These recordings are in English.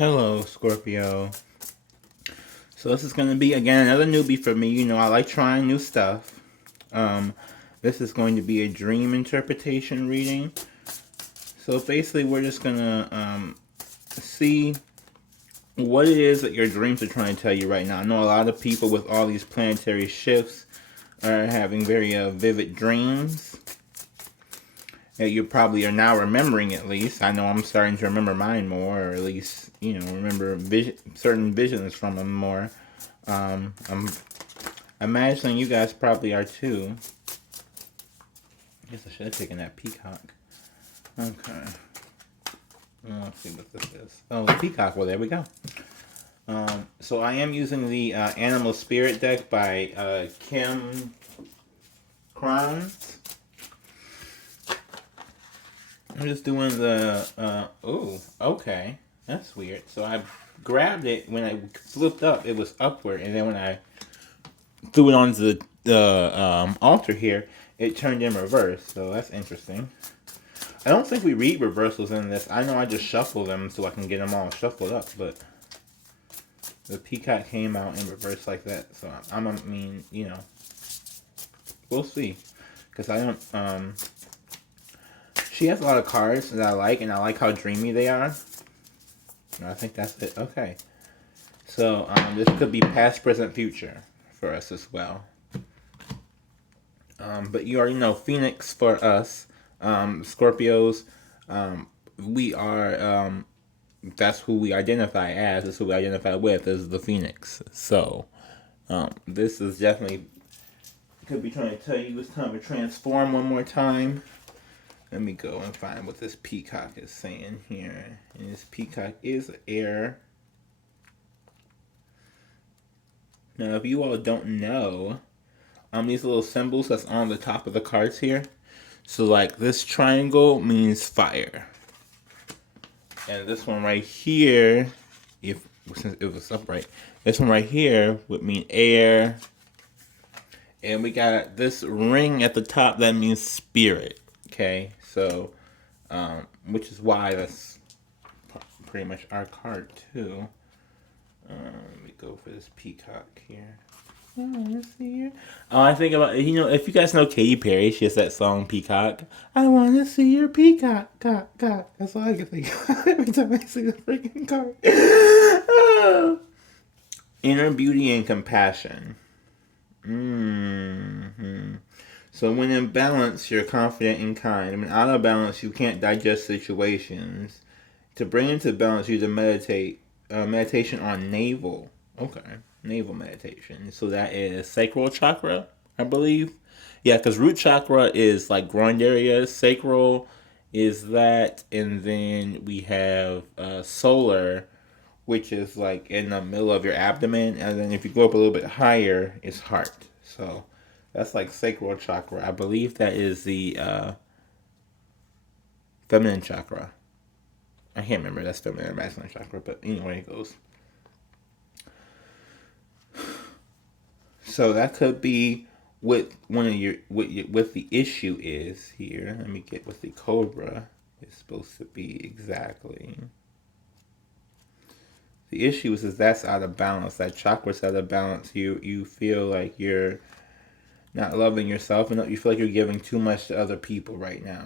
Hello, Scorpio. So this is going to be, again, another newbie for me. You know, I like trying new stuff. This is going to be a dream interpretation reading. So basically, we're just going to see what it is that your dreams are trying to tell you right now. I know a lot of people with all these planetary shifts are having very vivid dreams that you probably are now remembering. At least I know I'm starting to remember mine more, or at least, you know, remember certain visions from them more. I'm imagining you guys probably are too. I guess I should have taken that peacock. Okay. Let's see what this is. Oh, the peacock. Well, there we go. So I am using the Animal Spirit deck by Kim Kranz. I'm just doing the, oh, okay. That's weird. So I grabbed it, when I flipped up, it was upward, and then when I threw it onto the altar here, it turned in reverse, so that's interesting. I don't think we read reversals in this. I know I just shuffle them so I can get them all shuffled up, but the peacock came out in reverse like that, so I mean, you know, we'll see. Because I don't, she has a lot of cards that I like, and I like how dreamy they are. I think that's it. Okay. So, this could be past, present, future for us as well. But you already know, Phoenix for us, Scorpios, we are, that's who we identify as, that's who we identify with, is the Phoenix. So, this is definitely, could be trying to tell you it's time to transform one more time. Let me go and find what this peacock is saying here. And this peacock is air. Now, if you all don't know, these little symbols that's on the top of the cards here. So, like, this triangle means fire. And this one right here, since it was upright, this one right here would mean air. And we got this ring at the top that means spirit. Okay, so, which is why that's pretty much our card too. Let me go for this peacock here. Oh, see here. Oh, I think about, you know, if you guys know Katy Perry, she has that song Peacock. I want to see your peacock, cock. That's all I can think of every time I see the freaking card. Oh. Inner beauty and compassion. So when in balance, you're confident and kind. When out of balance, you can't digest situations. To bring into balance, you to meditate. Meditation on navel. Okay, navel meditation. So that is sacral chakra, I believe. Yeah, because root chakra is like groin area. Sacral is that, and then we have solar, which is like in the middle of your abdomen, and then if you go up a little bit higher, it's heart. So that's like sacral chakra. I believe that is the feminine chakra. I can't remember. That's feminine or masculine chakra, but anyway, it goes. So that could be what one of your what the issue is here. Let me get what the cobra is supposed to be exactly. The issue is that's out of balance. That chakra's out of balance. You feel like you're not loving yourself, and you feel like you're giving too much to other people right now.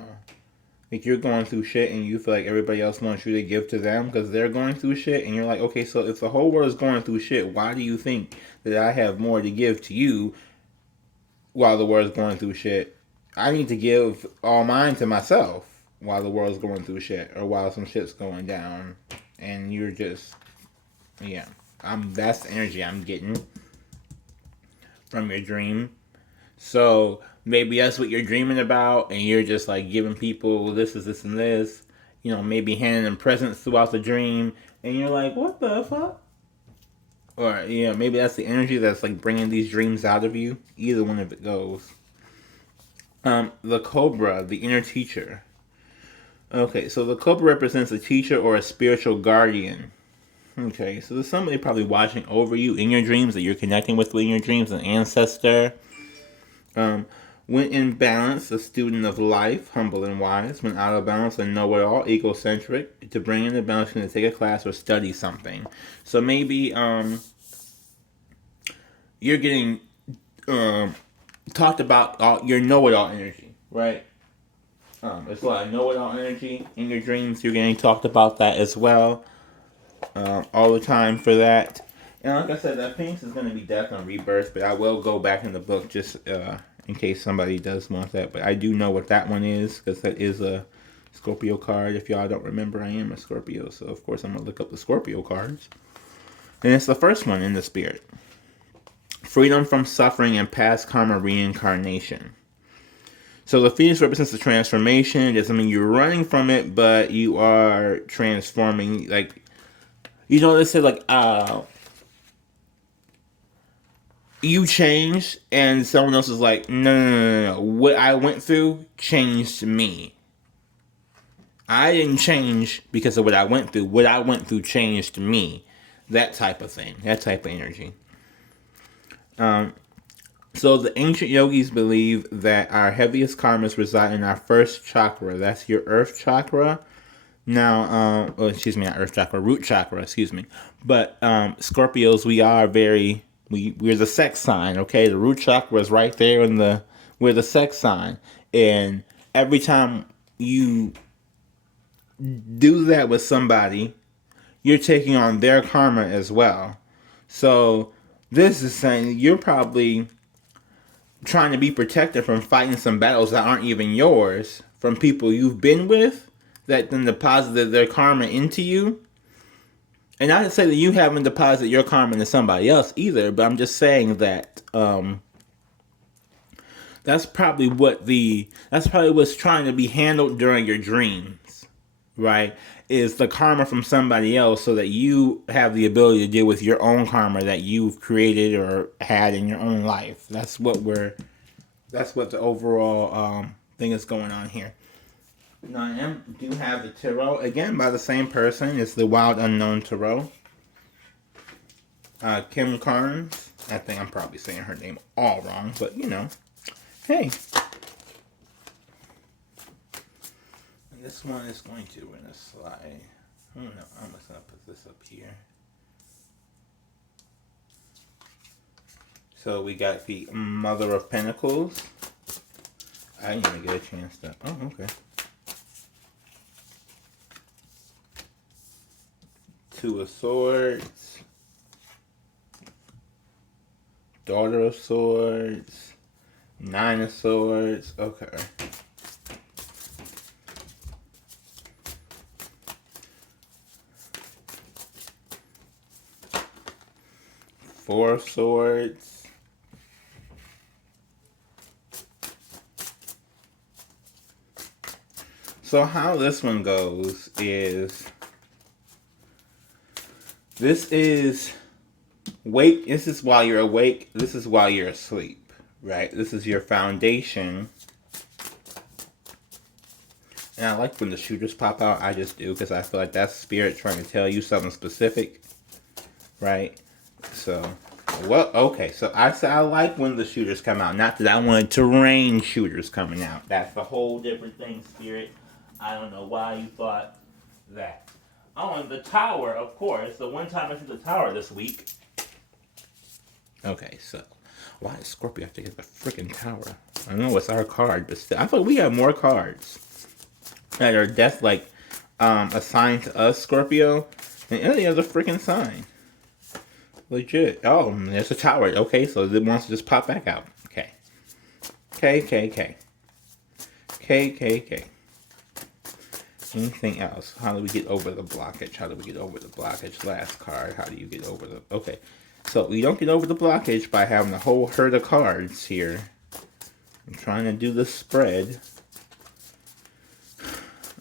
Like you're going through shit, and you feel like everybody else wants you to give to them because they're going through shit, and you're like, okay, so if the whole world is going through shit, why do you think that I have more to give to you while the world's going through shit? I need to give all mine to myself while the world's going through shit, or while some shit's going down, and you're just, yeah, that's the energy I'm getting from your dream. So maybe that's what you're dreaming about, and you're just like giving people this is this and this, you know, maybe handing them presents throughout the dream, and you're like, what the fuck? Or, yeah, maybe that's the energy that's like bringing these dreams out of you. Either one of it goes. The cobra, the inner teacher. Okay, so the cobra represents a teacher or a spiritual guardian. Okay, so there's somebody probably watching over you in your dreams that you're connecting with in your dreams, an ancestor. When in balance, a student of life, humble and wise. When out of balance, a know-it-all, egocentric. To bring in the balance, you're going to take a class or study something. So maybe you're getting talked about your know-it-all energy, right? There's a lot of know-it-all energy in your dreams. You're getting talked about that as well, all the time for that. And like I said, that Phoenix is going to be death and rebirth, but I will go back in the book just in case somebody does want that. But I do know what that one is, because that is a Scorpio card. If y'all don't remember, I am a Scorpio, so of course I'm going to look up the Scorpio cards. And it's the first one in the spirit. Freedom from suffering and past karma reincarnation. So the Phoenix represents the transformation. It doesn't mean you're running from it, but you are transforming. Like, you know, they say, like, you changed, and someone else is like, no. What I went through changed me. I didn't change because of what I went through. What I went through changed me. That type of thing. That type of energy. So the ancient yogis believe that our heaviest karmas reside in our first chakra. That's your earth chakra. Now, not earth chakra, root chakra, excuse me. But Scorpios, we're the sex sign, okay? The root chakra is right there we're the sex sign. And every time you do that with somebody, you're taking on their karma as well. So this is saying you're probably trying to be protected from fighting some battles that aren't even yours, from people you've been with that then deposited their karma into you. And not to say that you haven't deposited your karma into somebody else either, but I'm just saying that that's probably what's trying to be handled during your dreams, right? Is the karma from somebody else, so that you have the ability to deal with your own karma that you've created or had in your own life. That's what the overall thing is going on here. Now I do have the tarot, again, by the same person. It's the Wild Unknown Tarot. Kim Carnes. I think I'm probably saying her name all wrong, but you know. Hey. And this one is going to in a slide. Oh no, I'm just going to put this up here. So we got the Mother of Pentacles. I didn't even get a chance to. Oh, okay. Two of Swords. Daughter of Swords. Nine of Swords. Okay. Four of Swords. So how this one goes is, this is while you're awake, this is while you're asleep, right? This is your foundation. And I like when the shooters pop out. I just do, because I feel like that's spirit trying to tell you something specific, right? So, well, okay. So I said I like when the shooters come out. Not that I wanted terrain shooters coming out. That's a whole different thing, spirit. I don't know why you thought that. Oh, and the tower, of course. The one time I see the tower this week. Okay, so why does Scorpio have to get the freaking tower? I know it's our card, but still, I thought we have more cards that are assigned to us, Scorpio, and any other freaking sign. Legit. Oh, there's a tower. Okay, so it wants to just pop back out. Okay. KKK. Anything else? How do we get over the blockage? Last card. How do you get over the... Okay. So we don't get over the blockage by having a whole herd of cards here. I'm trying to do the spread.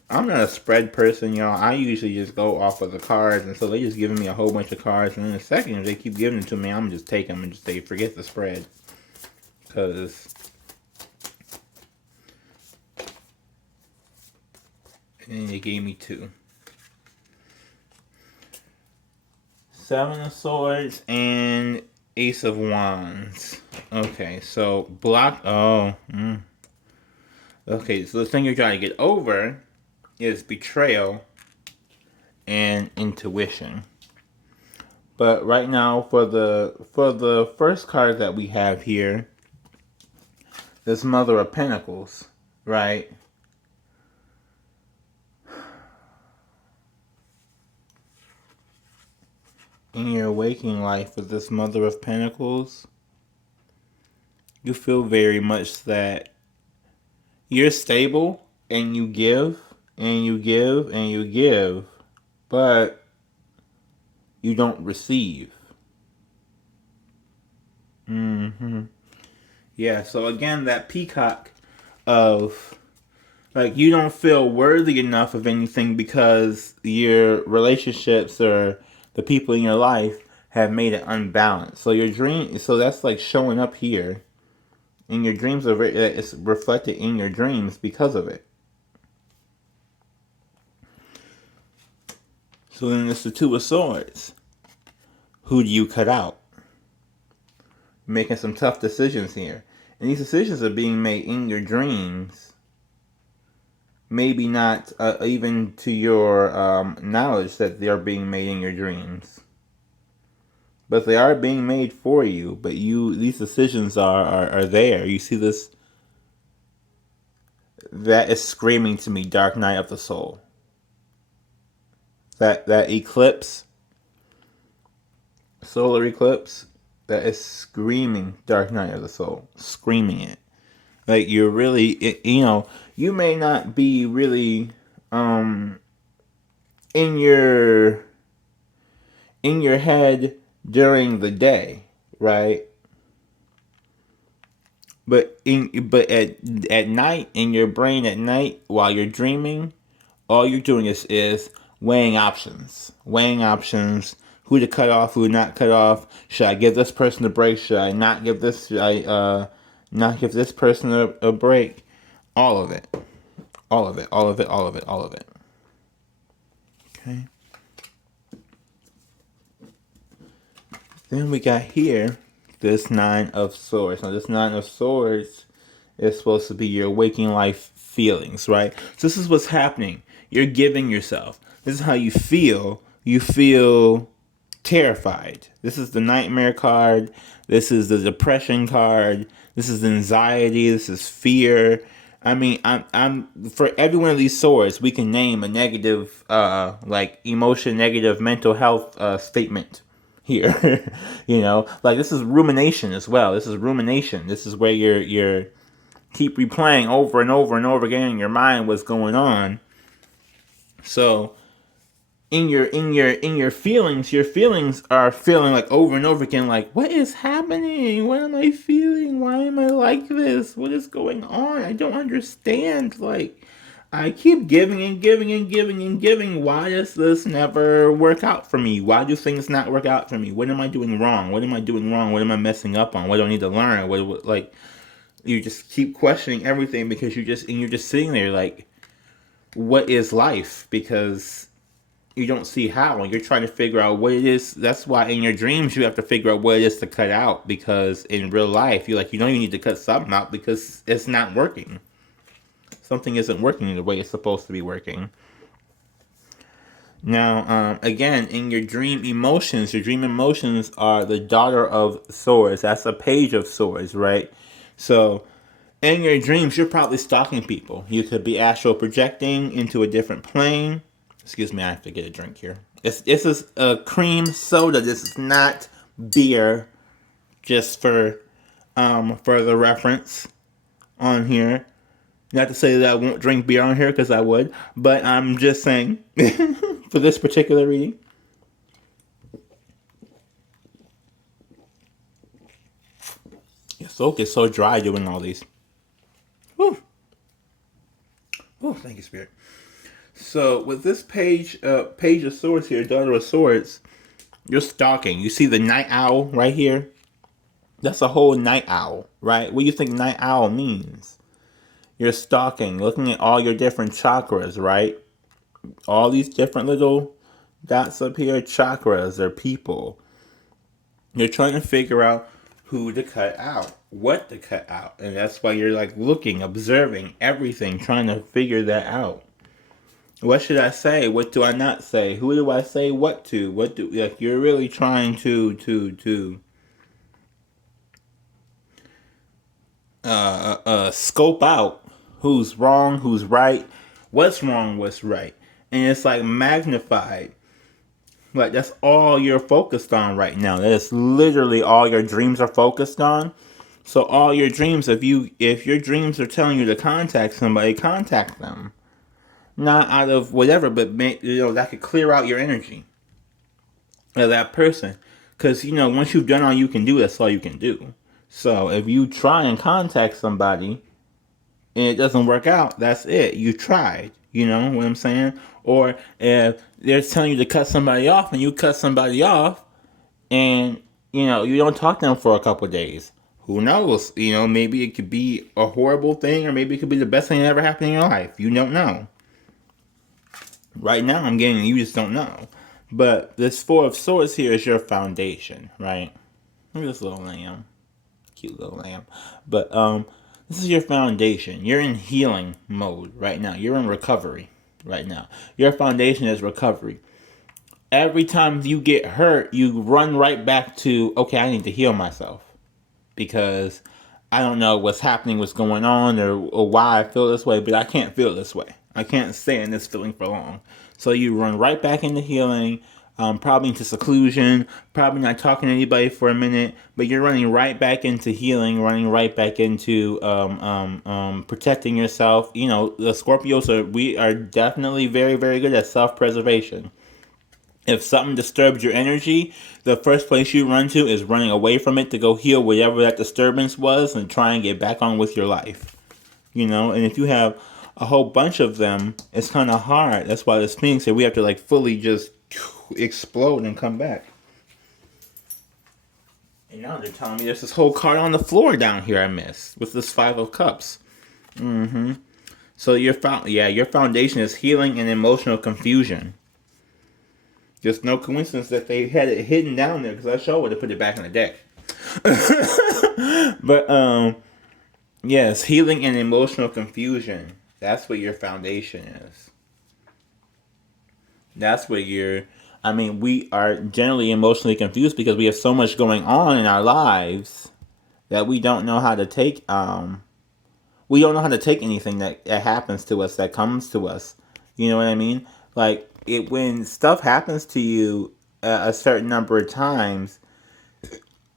I'm not a spread person, y'all. I usually just go off of the cards, and so they just giving me a whole bunch of cards, and in a second, if they keep giving it to me, I'm gonna just take them and just say, forget the spread. Because... And they gave me two. Seven of Swords and Ace of Wands. Okay, so block. Oh. Okay, so the thing you're trying to get over is betrayal and intuition. But right now, for the first card that we have here, this Mother of Pentacles, right? In your waking life with this Mother of Pentacles, you feel very much that you're stable and you give and you give and you give, but you don't receive. Yeah, so again, that peacock of, like, you don't feel worthy enough of anything because your relationships or the people in your life have made it unbalanced. So your dream, so that's like showing up here. And your dreams are very, it's reflected in your dreams because of it. So then it's the Two of Swords. Who do you cut out? Making some tough decisions here. And these decisions are being made in your dreams. Maybe not even to your knowledge that they are being made in your dreams. But they are being made for you. But these decisions are there. You see this? That is screaming to me, Dark Night of the Soul. That eclipse, solar eclipse, that is screaming Dark Night of the Soul. Screaming it. Like, you're really, you may not be really in your head during the day, right? But at night, in your brain at night, while you're dreaming, all you're doing is weighing options. Who to cut off, who to not cut off. Should I give this person a break? Should I not give this? Should I not give this person a break? All of it. All of it. All of it. All of it. All of it. Okay. Then we got here this Nine of Swords. Now this Nine of Swords is supposed to be your waking life feelings, right? So this is what's happening. You're giving yourself. This is how you feel. You feel terrified. This is the nightmare card. This is the depression card. This is anxiety. This is fear. I mean, I'm for every one of these swords, we can name a negative, like emotion, negative mental health statement here. Like this is rumination as well. This is rumination. This is where you're keep replaying over and over and over again in your mind what's going on. So in your feelings, your feelings are feeling like over and over again, like, what is happening? What am I feeling? Why am I like this? What is going on? I don't understand. Like, I keep giving and giving and giving and giving. Why does this never work out for me? Why do things not work out for me? What am I doing wrong? What am I doing wrong? What am I messing up on? What do I need to learn? What like, you just keep questioning everything because you're just sitting there like, what is life? Because you don't see how, and you're trying to figure out what it is. That's why in your dreams you have to figure out what it is to cut out, because in real life you know you need to cut something out because it's not working. Something isn't working the way it's supposed to be working. Now, again, in your dream emotions are the Daughter of Swords. That's a Page of Swords, right? So in your dreams, you're probably stalking people. You could be astral projecting into a different plane. Excuse me, I have to get a drink here. This is a cream soda. This is not beer. Just for further reference on here. Not to say that I won't drink beer on here, because I would. But I'm just saying, for this particular reading. Your throat gets so dry doing all these. Whew. Oh, thank you, Spirit. So with this Page of Swords here, Daughter of Swords, you're stalking. You see the night owl right here? That's a whole night owl, right? What do you think night owl means? You're stalking, looking at all your different chakras, right? All these different little dots up here, chakras or people. You're trying to figure out who to cut out, what to cut out. And that's why you're like looking, observing everything, trying to figure that out. What should I say? What do I not say? Who do I say what to? What do like you're really trying to scope out who's wrong, who's right, what's wrong, what's right. And it's like magnified. Like that's all you're focused on right now. That's literally all your dreams are focused on. So all your dreams, if your dreams are telling you to contact somebody, contact them. Not out of whatever, but that could clear out your energy of that person. Because once you've done all you can do, that's all you can do. So if you try and contact somebody and it doesn't work out, that's it. You tried. You know what I'm saying? Or if they're telling you to cut somebody off and you cut somebody off and, you don't talk to them for a couple of days. Who knows? Maybe it could be a horrible thing or maybe it could be the best thing that ever happened in your life. You don't know. Right now I'm getting you just don't know. But this Four of Swords here is your foundation, right? Look at this little lamb. Cute little lamb. But this is your foundation. You're in healing mode right now. You're in recovery right now. Your foundation is recovery. Every time you get hurt, you run right back to, okay, I need to heal myself. Because I don't know what's happening, what's going on, or why I feel this way, but I can't feel this way. I can't stay in this feeling for long. So you run right back into healing, probably into seclusion, probably not talking to anybody for a minute, but you're running right back into healing, running right back into protecting yourself. The Scorpios we are definitely very, very good at self-preservation. If something disturbs your energy, the first place you run to is running away from it to go heal whatever that disturbance was and try and get back on with your life. And if you have a whole bunch of them, it's kind of hard. That's why the Sphinx here, we have to like fully just explode and come back. And now they're telling me there's this whole card on the floor down here I missed with this Five of Cups. So your foundation is healing and emotional confusion. Just no coincidence that they had it hidden down there because I sure would have put it back in the deck. But yes, healing and emotional confusion. That's what your foundation is. That's what we are generally emotionally confused because we have so much going on in our lives that we don't know how to take we don't know how to take anything that happens to us, that comes to us. You know what I mean? Like when stuff happens to you a certain number of times,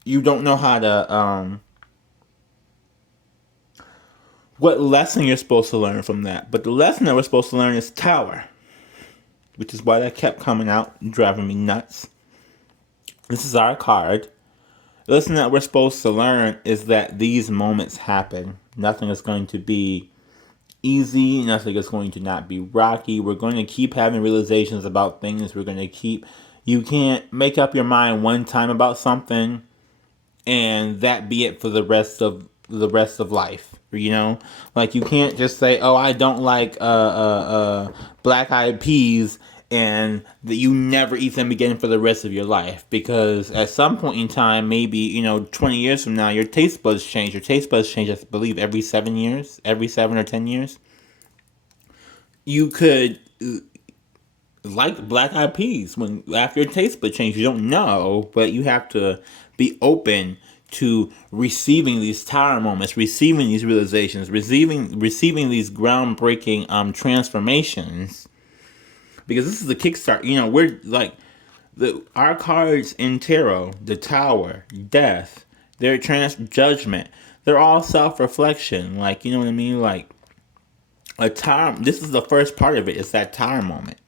you don't know how to what lesson you're supposed to learn from that. But the lesson that we're supposed to learn is Tower, which is why that kept coming out and driving me nuts. This is our card. The lesson that we're supposed to learn is that these moments happen. Nothing is going to be easy. Nothing is going to not be rocky. We're going to keep having realizations about things. You can't make up your mind one time about something and that be it for the rest of life. Like you can't just say, oh, I don't like black eyed peas, and that you never eat them again for the rest of your life, because at some point in time, maybe 20 years from now, your taste buds change. I believe every 7 years, every 7 or 10 years. You could like black eyed peas when after your taste bud change. You don't know, but you have to be open to receiving these tower moments, receiving these realizations, receiving these groundbreaking transformations. Because this is the kickstart. We're like our cards in tarot, the Tower, Death, their judgment. They're all self-reflection. Like, you know what I mean? Like a tower. This is the first part of it. It's that tower moment.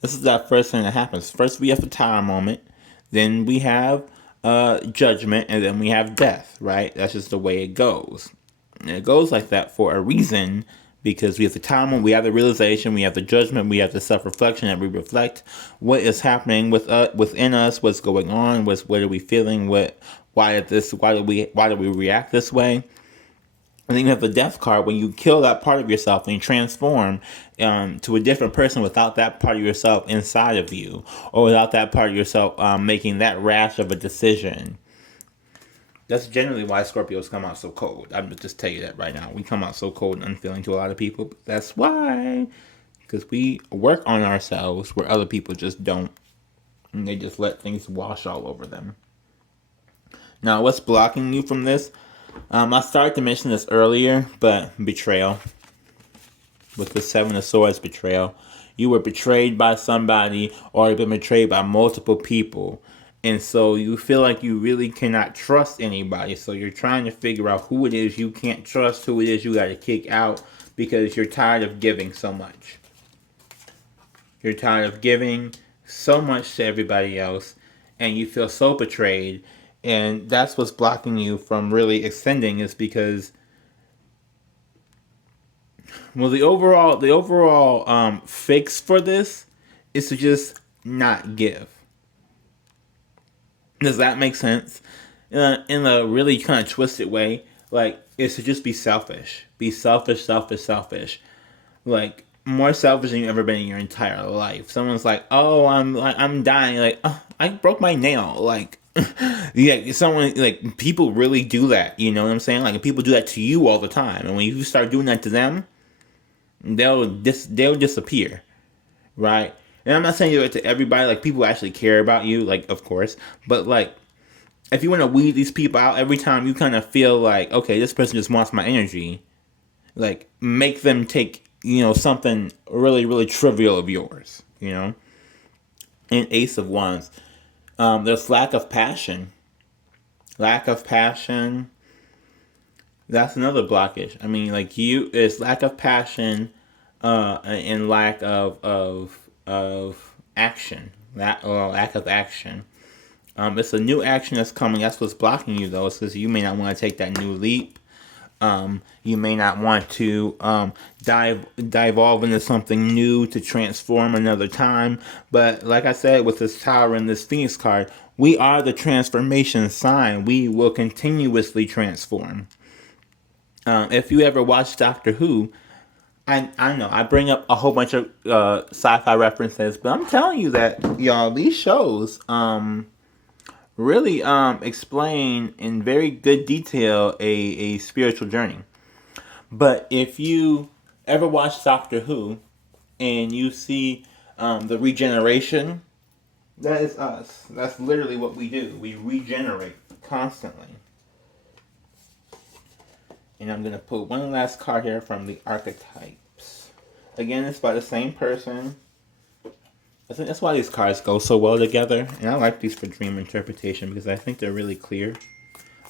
This is that first thing that happens. First we have the tower moment, then we have judgment, and then we have death, right? That's just the way it goes. And it goes like that for a reason, because we have the time, we have the realization, we have the judgment, we have the self-reflection, and we reflect what is happening within us, what's going on, what are we feeling, why do we react this way? And then you have the death card when you kill that part of yourself and you transform to a different person without that part of yourself inside of you, or without that part of yourself making that rash of a decision. That's generally why Scorpios come out so cold. I'm just tell you that right now. We come out so cold and unfeeling to a lot of people. But that's why. Because we work on ourselves where other people just don't. And they just let things wash all over them. Now, what's blocking you from this? I started to mention this earlier, but betrayal. With the Seven of Swords, betrayal. You were betrayed by somebody, or you've been betrayed by multiple people. And so you feel like you really cannot trust anybody. So you're trying to figure out who it is you can't trust, who it is you got to kick out, because you're tired of giving so much. You're tired of giving so much to everybody else, and you feel so betrayed. And that's what's blocking you from really ascending, is because, well, the overall fix for this is to just not give. Does that make sense? In a really kind of twisted way, like, it's to just be selfish. Be selfish, selfish, selfish. Like, more selfish than you've ever been in your entire life. Someone's like, "Oh, I'm dying." Like, oh, I broke my nail. Like, yeah, someone, like, people really do that. You know what I'm saying? Like, people do that to you all the time, and when you start doing that to them, they'll disappear, right? And I'm not saying you do it to everybody. Like, people actually care about you, like, of course, but like, if you want to weed these people out, every time you kind of feel like, okay, this person just wants my energy, like, make them take, something really, really trivial of yours, And Ace of Wands. There's lack of passion. Lack of passion. That's another blockage. I mean, like, it's lack of passion, and lack of action. Lack of action. It's a new action that's coming. That's what's blocking you, though. It's because you may not want to take that new leap. You may not want to dive into something new to transform another time. But like I said, with this Tower and this Phoenix card, we are the transformation sign. We will continuously transform. If you ever watch Doctor Who, I know I bring up a whole bunch of sci-fi references, but I'm telling you that, y'all, these shows really explain in very good detail a spiritual journey. But if you ever watch Doctor Who and you see the regeneration, that is us. That's literally what we do. We regenerate constantly. And I'm going to put one last card here from the archetypes. Again, it's by the same person. I think that's why these cards go so well together. And I like these for dream interpretation because I think they're really clear.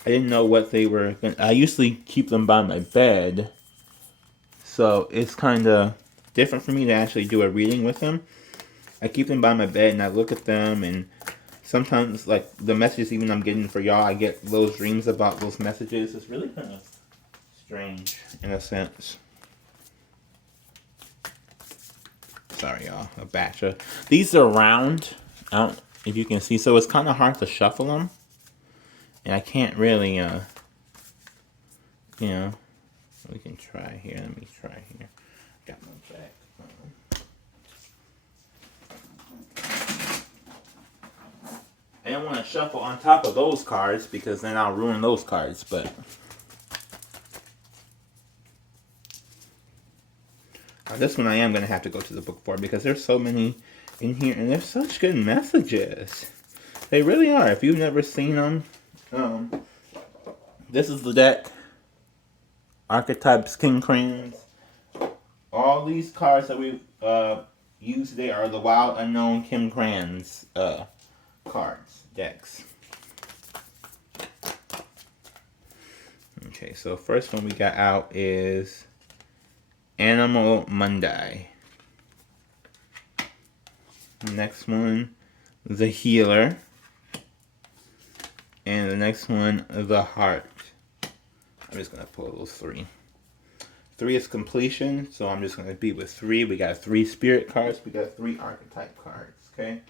I didn't know what they were. I usually keep them by my bed. So it's kind of different for me to actually do a reading with them. I keep them by my bed and I look at them, and sometimes, like, the messages even I'm getting for y'all, I get those dreams about those messages. It's really kind of strange in a sense. Sorry, y'all. A batch of these are round. I don't if you can see, so it's kind of hard to shuffle them, and I can't really, we can try here. Let me try here. Got my back. I don't want to shuffle on top of those cards because then I'll ruin those cards, but this one I am going to have to go to the book for because there's so many in here and they're such good messages. They really are. If you've never seen them, this is the deck. Archetypes, King Crayons. All these cards that we've used today are the Wild Unknown Kim Crayons cards, decks. Okay, so first one we got out is Animal Monday. Next one, the Healer. And the next one, the Heart. I'm just going to pull those three. 3 is completion, so I'm just going to be with 3. We got 3 spirit cards. We got 3 archetype cards, okay?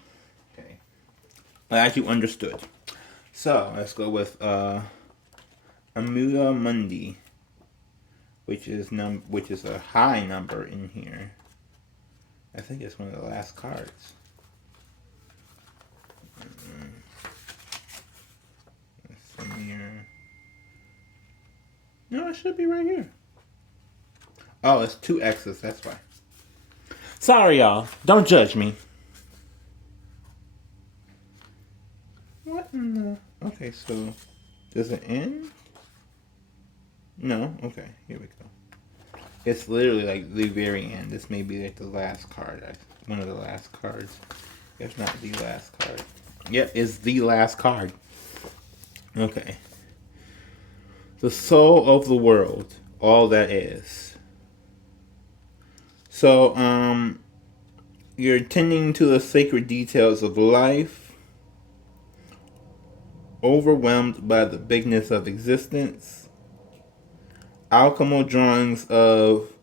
Okay. As you understood. So, let's go with Amuda Mundi. which is a high number in here. I think it's one of the last cards. No, it should be right here. Oh, it's 2 X's, that's why. Sorry, y'all. Don't judge me. What in the... Okay, so... Does it end? No? Okay, here we go. It's literally like the very end. This may be like the last card. One of the last cards. If not the last card. Yep, it's the last card. Okay. The soul of the world. All that is. So, you're tending to the sacred details of life. Overwhelmed by the bigness of existence. Alchemical drawings of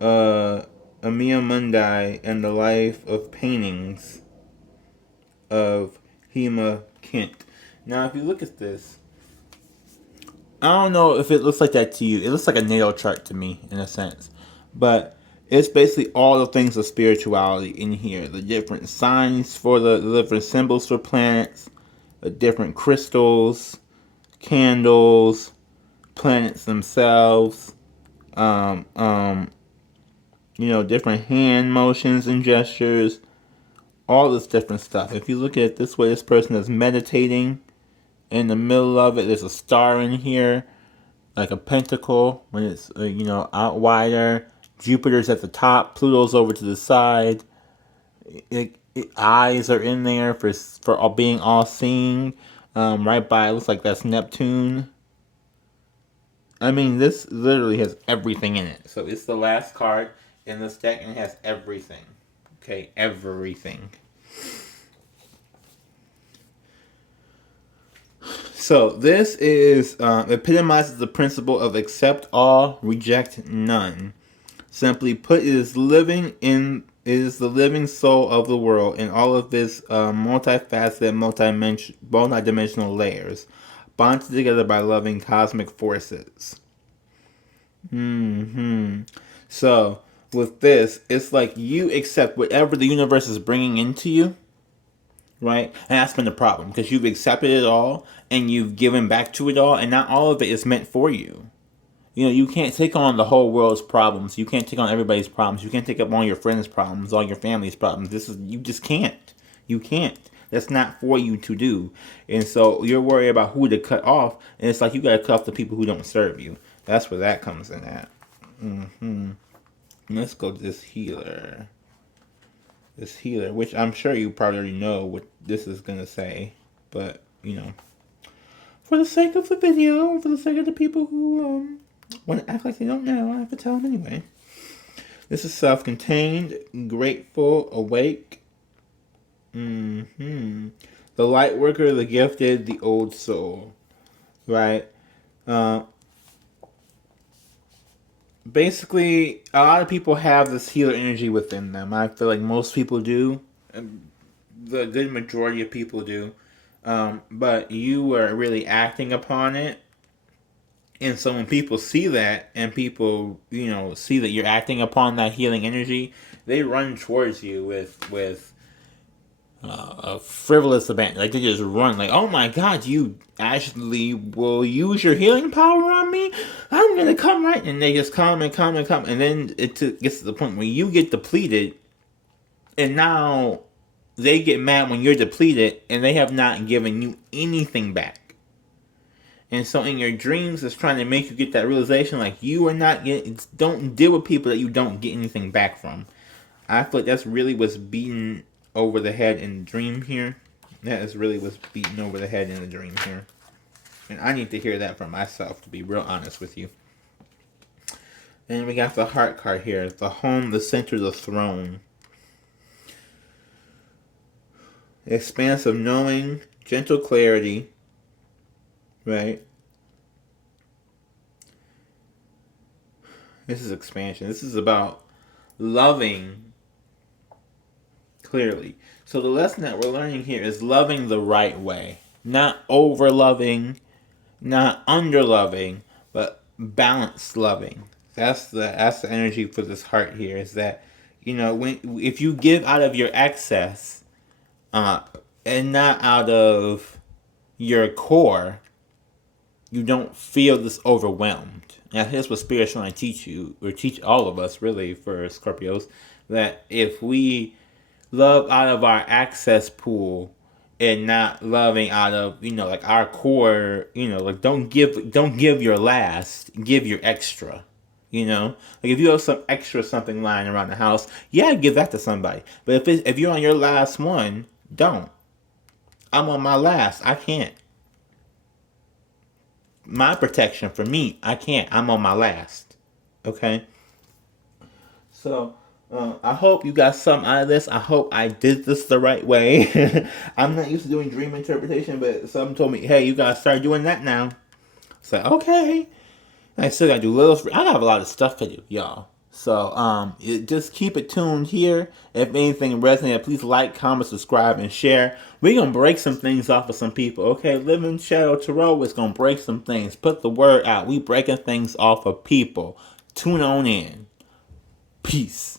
Amia Mundi and the life of paintings of Hema Kent. Now, if you look at this, I don't know if it looks like that to you. It looks like a natal chart to me, in a sense. But it's basically all the things of spirituality in here. The different signs for the different symbols for planets, the different crystals, candles, planets themselves, different hand motions and gestures, all this different stuff. If you look at it this way, this person is meditating. In the middle of it, there's a star in here, like a pentacle, when it's, out wider. Jupiter's at the top, Pluto's over to the side. Eyes are in there for all being all-seeing. Right by, it looks like that's Neptune. I mean, this literally has everything in it. So it's the last card in this deck, and it has everything. Okay, everything. So this is epitomizes the principle of accept all, reject none. Simply put, it is the living soul of the world in all of its multifaceted, multidimensional layers, bonded together by loving cosmic forces. So with this, it's like you accept whatever the universe is bringing into you, right? And that's been the problem, because you've accepted it all and you've given back to it all, and not all of it is meant for you. You can't take on the whole world's problems. You can't take on everybody's problems. You can't take up all your friends' problems, all your family's problems. You just can't. You can't. That's not for you to do. And so you're worried about who to cut off, and it's like you gotta cut off the people who don't serve you. That's where that comes in at. Let's go to this healer. This healer, which I'm sure you probably already know what this is gonna say, but for the sake of the video, for the sake of the people who want to act like they don't know, I have to tell them anyway. This is self-contained, grateful, awake. The light worker, the gifted, the old soul. Right? Basically, a lot of people have this healer energy within them. I feel like most people do. The good majority of people do. But you are really acting upon it. And so when people see that, and people, see that you're acting upon that healing energy, they run towards you with a frivolous abandon. Like, they just run, like, oh my god, you actually will use your healing power on me? I'm gonna come right. And they just come and come and come. And then it gets to the point where you get depleted, and now they get mad when you're depleted, and they have not given you anything back. And so in your dreams, it's trying to make you get that realization, like, you are not getting, don't deal with people that you don't get anything back from. I feel like that's really what's beaten over the head in the dream here. That is really what's beaten over the head in the dream here. And I need to hear that from myself, to be real honest with you. And we got the heart card here. The home, the center, the throne. Expanse of knowing, gentle clarity. Right? This is expansion. This is about loving clearly. So the lesson that we're learning here is loving the right way. Not over loving, not under loving, but balanced loving. That's the energy for this heart here. Is that, if you give out of your excess, and not out of your core, you don't feel this overwhelmed. And that's what Spirit's trying to teach you, or teach all of us, really, for Scorpios, that if we love out of our access pool and not loving out of, like our core, like don't give your last, give your extra. Like if you have some extra something lying around the house, yeah, give that to somebody. But if you're on your last one, don't. I'm on my last. I can't. My protection for me, I can't. I'm on my last. Okay? So, I hope you got something out of this. I hope I did this the right way. I'm not used to doing dream interpretation, but someone told me, hey, you gotta start doing that now. So, okay. I still gotta do LILTH. I have a lot of stuff to do, y'all. So, just keep it tuned here. If anything resonated, please like, comment, subscribe, and share. We're gonna break some things off of some people, okay? Living Shadow Tarot is gonna break some things. Put the word out. We breaking things off of people. Tune on in. Peace.